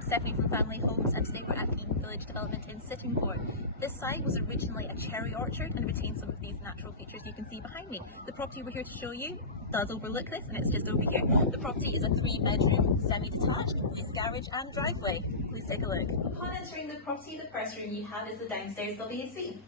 I'm Stephanie from Family Homes, and today we're at the Village Development in Sittingbourne. This site was originally a cherry orchard and retains some of these natural features you can see behind me. The property we're here to show you does overlook this, and it's just over here. The property is a 3-bedroom, semi-detached with garage and driveway. Please take a look. Upon entering the property, the first room you have is the downstairs WC.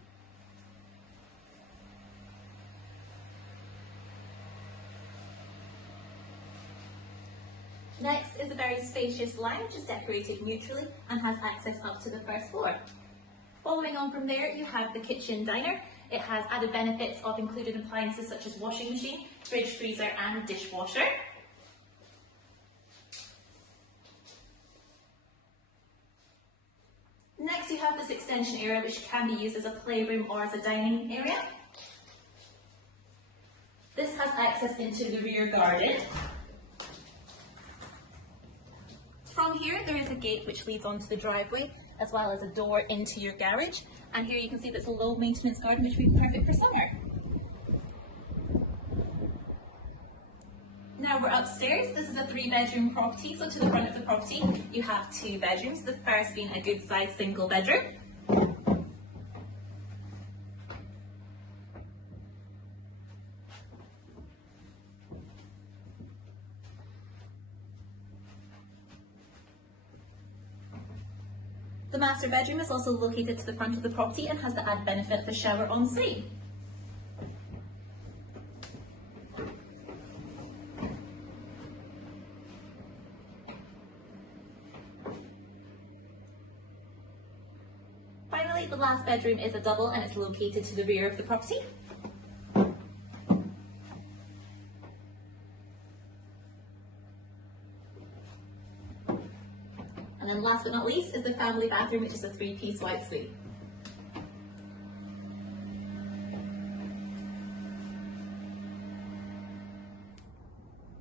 Next is a very spacious lounge, is decorated neutrally and has access up to the first floor. Following on from there, you have the kitchen diner. It has added benefits of included appliances such as washing machine, fridge, freezer and dishwasher. Next you have this extension area which can be used as a playroom or as a dining area. This has access into the rear garden. From here there is a gate which leads onto the driveway as well as a door into your garage, and here you can see there's a low maintenance garden which would be perfect for summer. Now we're upstairs. This is a 3-bedroom property, so to the front of the property you have 2 bedrooms, the first being a good sized single bedroom. The master bedroom is also located to the front of the property and has the added benefit of a shower en suite. Finally, the last bedroom is a double and it's located to the rear of the property. And then last but not least is the family bathroom, which is a 3-piece white suite.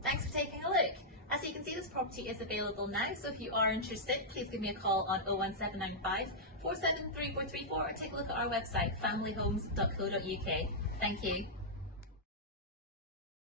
Thanks for taking a look. As you can see, this property is available now, so if you are interested, please give me a call on 01795 473 434 or take a look at our website, familyhomes.co.uk. Thank you.